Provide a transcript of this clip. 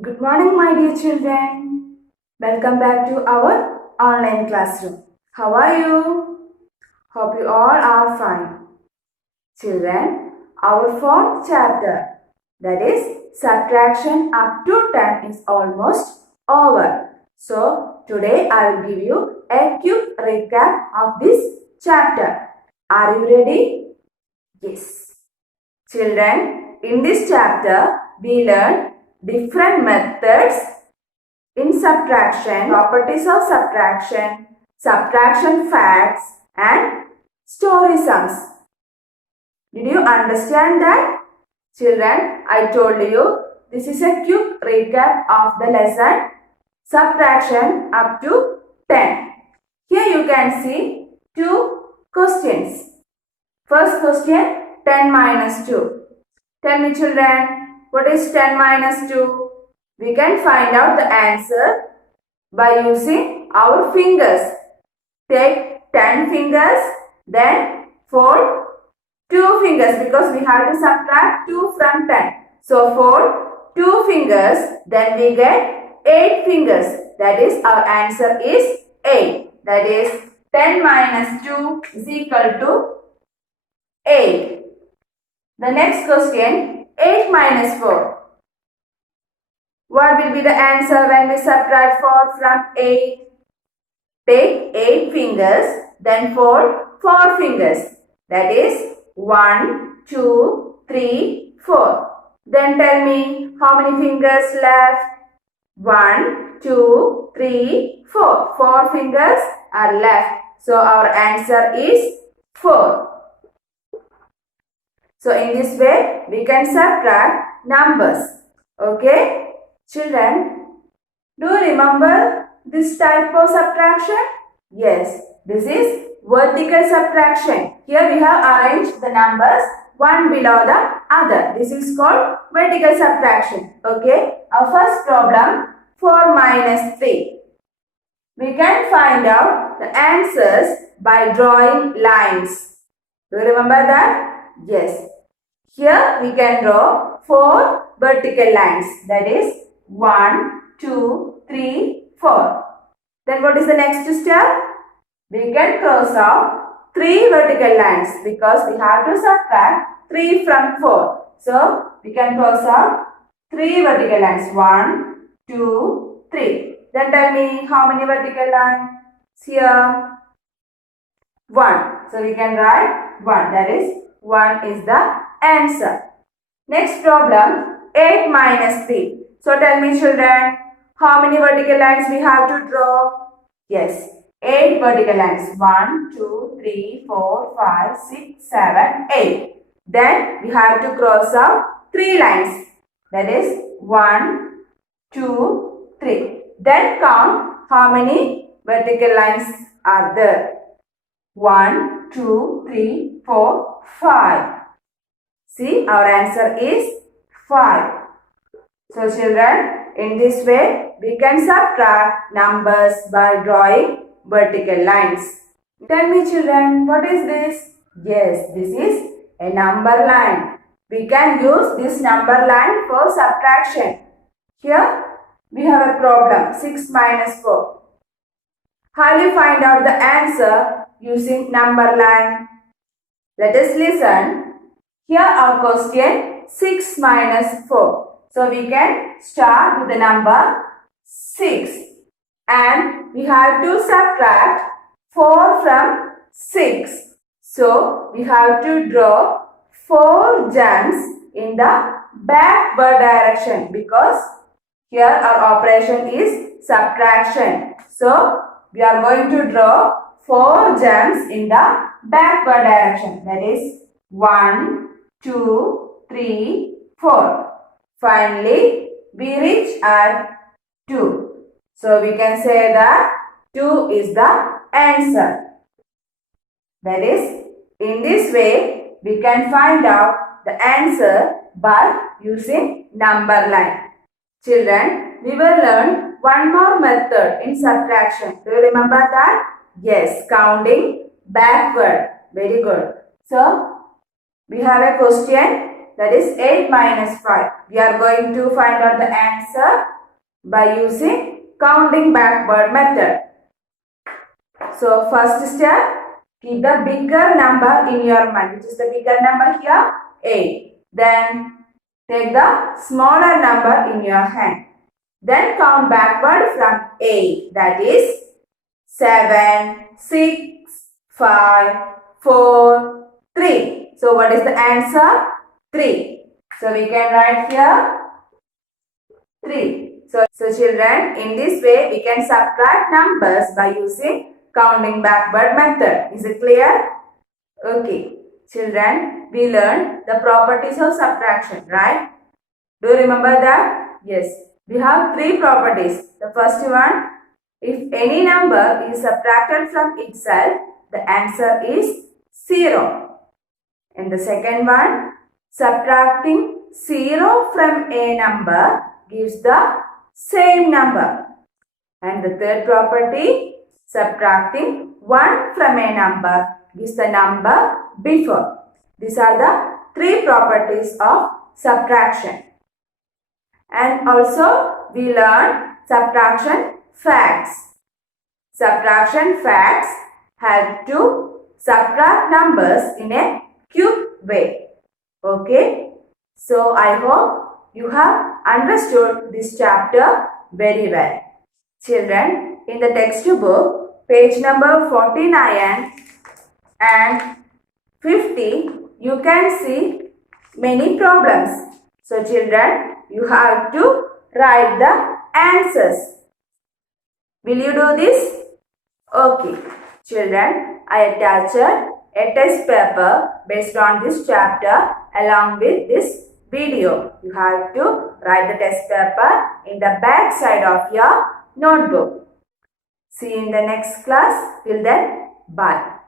Good morning, my dear children. Welcome back to our online classroom. How are you? Hope you all are fine. Children, our fourth chapter, that is subtraction up to 10, is almost over. So, today I will give you a quick recap of this chapter. Are you ready? Yes. Children, in this chapter, we learn different methods in subtraction, properties of subtraction, subtraction facts, and story sums. Did you understand that? Children, I told you this is a quick recap of the lesson subtraction up to 10. Here you can see two questions. First question, 10 minus 2. Tell me children, what is 10 minus 2? We can find out the answer by using our fingers. Take 10 fingers, then fold 2 fingers because we have to subtract 2 from 10. So fold 2 fingers, then we get 8 fingers. That is, our answer is 8. That is, 10 minus 2 is equal to 8. The next question, 8 minus 4. What will be the answer when we subtract 4 from 8? Take 8 fingers, then fold 4 fingers. That is 1, 2, 3, 4. Then tell me how many fingers left? 1, 2, 3, 4. 4 fingers are left. So our answer is 4. So in this way, we can subtract numbers. Okay? Children, do you remember this type of subtraction? Yes, this is vertical subtraction. Here we have arranged the numbers one below the other. This is called vertical subtraction. Okay? Our first problem, 4 minus 3. We can find out the answers by drawing lines. Do you remember that? Yes. Here we can draw 4 vertical lines. That is 1, 2, 3, 4. Then what is the next step? We can cross out 3 vertical lines because we have to subtract 3 from 4. So we can cross out 3 vertical lines. 1, 2, 3. Then tell me how many vertical lines here? 1. So we can write 1. That is 1 is the answer. Next problem, 8 minus 3. So tell me children, how many vertical lines we have to draw? Yes, 8 vertical lines. 1, 2, 3, 4, 5, 6, 7, 8. Then we have to cross out 3 lines. That is 1, 2, 3. Then count how many vertical lines are there. 1, 2, 3, 4, 5. See, our answer is 5. So children, in this way, we can subtract numbers by drawing vertical lines. Tell me children, what is this? Yes, this is a number line. We can use this number line for subtraction. Here, we have a problem, 6 minus 4. How do you find out the answer using number line? Let us listen. Here our question 6 minus 4. So we can start with the number 6 and we have to subtract 4 from 6. So we have to draw 4 jumps in the backward direction because here our operation is subtraction. So we are going to draw 4 jumps in the backward direction. That is 1, 2, 3, 4. Finally, we reach at 2. So we can say that 2 is the answer. That is, in this way, we can find out the answer by using number line. Children, we will learn one more method in subtraction. Do you remember that? Yes, counting backward. Very good. So, we have a question that is 8 minus 5. We are going to find out the answer by using counting backward method. So first step, keep the bigger number in your mind. Which is the bigger number here? 8. Then take the smaller number in your hand. Then count backward from 8. That is 7, 6, 5, 4, 3. So what is the answer? 3. So we can write here 3. So children, in this way we can subtract numbers by using counting backward method. Is it clear? Okay. Children, we learned the properties of subtraction, right? Do you remember that? Yes. We have 3 properties. The first one, if any number is subtracted from itself, the answer is 0. And the second one, subtracting 0 from a number gives the same number. And the third property, subtracting 1 from a number gives the number before. These are the 3 properties of subtraction. And also we learn subtraction facts. Subtraction facts help to subtract numbers in a quick way. Okay. So I hope you have understood this chapter very well. Children, in the textbook, page number 49 and 50, you can see many problems. So children, you have to write the answers. Will you do this? Okay. Children, I attached a test paper based on this chapter along with this video. You have to write the test paper in the back side of your notebook. See you in the next class. Till then, bye.